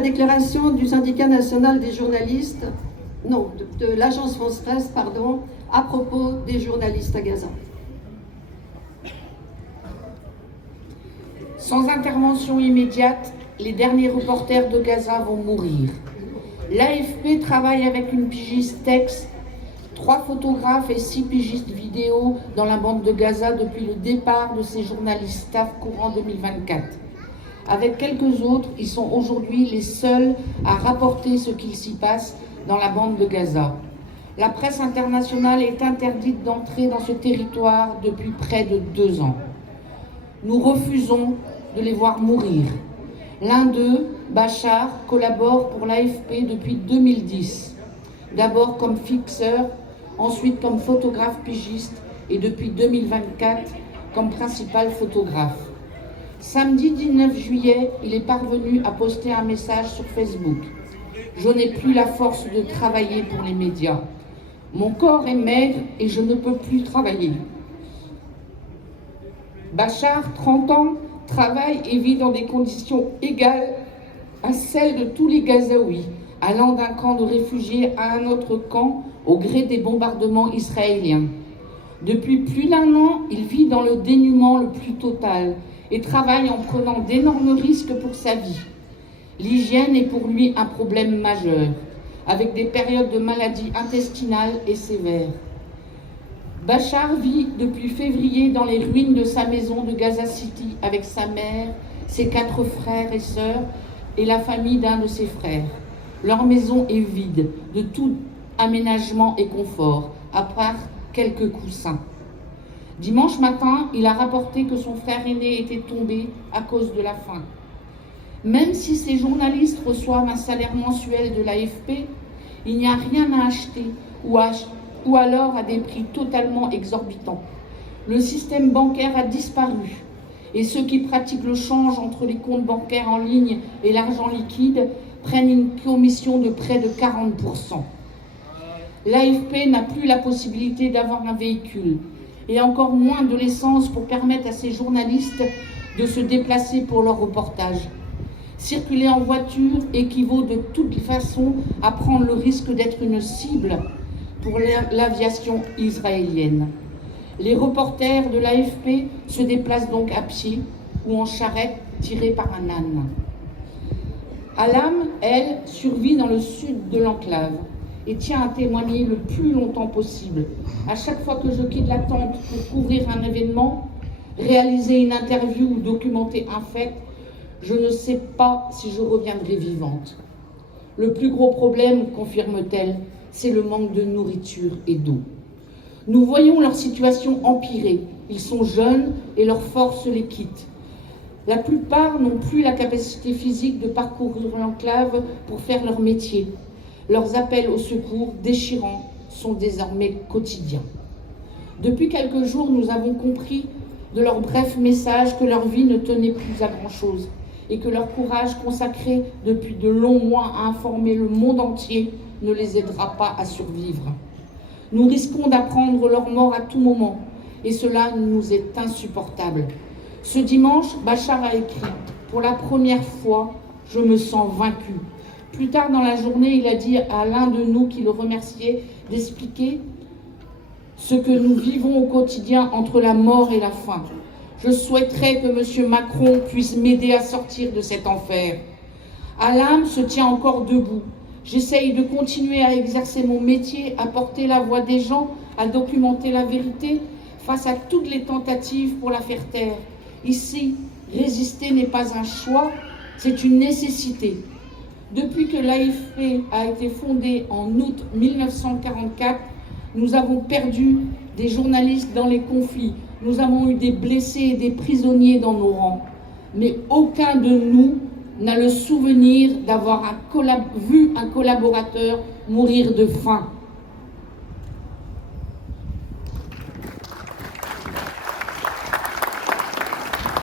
la déclaration du syndicat national des journalistes, non, de l'agence France-Presse, pardon, à propos des journalistes à Gaza. Sans intervention immédiate, les derniers reporters de Gaza vont mourir. L'AFP travaille avec une pigiste texte, 3 photographes et 6 pigistes vidéo dans la bande de Gaza depuis le départ de ces journalistes staff courant 2024. Avec quelques autres, ils sont aujourd'hui les seuls à rapporter ce qu'il s'y passe dans la bande de Gaza. La presse internationale est interdite d'entrer dans ce territoire depuis près de 2 ans. Nous refusons de les voir mourir. L'un d'eux, Bachar, collabore pour l'AFP depuis 2010. D'abord comme fixeur, ensuite comme photographe pigiste et depuis 2024 comme principal photographe. Samedi 19 juillet, il est parvenu à poster un message sur Facebook. « Je n'ai plus la force de travailler pour les médias. Mon corps est maigre et je ne peux plus travailler. » Bachar, 30 ans, travaille et vit dans des conditions égales à celles de tous les Gazaouis, allant d'un camp de réfugiés à un autre camp au gré des bombardements israéliens. Depuis plus d'1 an, il vit dans le dénuement le plus total et travaille en prenant d'énormes risques pour sa vie. L'hygiène est pour lui un problème majeur, avec des périodes de maladie intestinale et sévères. Bachar vit depuis février dans les ruines de sa maison de Gaza City avec sa mère, ses 4 frères et sœurs et la famille d'un de ses frères. Leur maison est vide de tout aménagement et confort, à part quelques coussins. Dimanche matin, il a rapporté que son frère aîné était tombé à cause de la faim. Même si ces journalistes reçoivent un salaire mensuel de l'AFP, il n'y a rien à acheter ou alors à des prix totalement exorbitants. Le système bancaire a disparu et ceux qui pratiquent le change entre les comptes bancaires en ligne et l'argent liquide prennent une commission de près de 40%. L'AFP n'a plus la possibilité d'avoir un véhicule et encore moins de l'essence pour permettre à ces journalistes de se déplacer pour leur reportage. Circuler en voiture équivaut de toute façon à prendre le risque d'être une cible pour l'aviation israélienne. Les reporters de l'AFP se déplacent donc à pied ou en charrette tirée par un âne. Alam, elle, survit dans le sud de l'enclave et tient à témoigner le plus longtemps possible. À chaque fois que je quitte la tente pour couvrir un événement, réaliser une interview ou documenter un fait, je ne sais pas si je reviendrai vivante. Le plus gros problème, confirme-t-elle, c'est le manque de nourriture et d'eau. Nous voyons leur situation empirer. Ils sont jeunes et leur force les quitte. La plupart n'ont plus la capacité physique de parcourir l'enclave pour faire leur métier. Leurs appels au secours déchirants sont désormais quotidiens. Depuis quelques jours, nous avons compris de leurs brefs messages que leur vie ne tenait plus à grand-chose et que leur courage consacré depuis de longs mois à informer le monde entier ne les aidera pas à survivre. Nous risquons d'apprendre leur mort à tout moment et cela nous est insupportable. Ce dimanche, Bachar a écrit « Pour la première fois, je me sens vaincu ». Plus tard dans la journée, il a dit à l'un de nous qui le remerciait d'expliquer ce que nous vivons au quotidien entre la mort et la faim. Je souhaiterais que M. Macron puisse m'aider à sortir de cet enfer. Alam se tient encore debout. J'essaye de continuer à exercer mon métier, à porter la voix des gens, à documenter la vérité face à toutes les tentatives pour la faire taire. Ici, résister n'est pas un choix, c'est une nécessité. Depuis que l'AFP a été fondée en août 1944, nous avons perdu des journalistes dans les conflits. Nous avons eu des blessés et des prisonniers dans nos rangs. Mais aucun de nous n'a le souvenir d'avoir vu un collaborateur mourir de faim.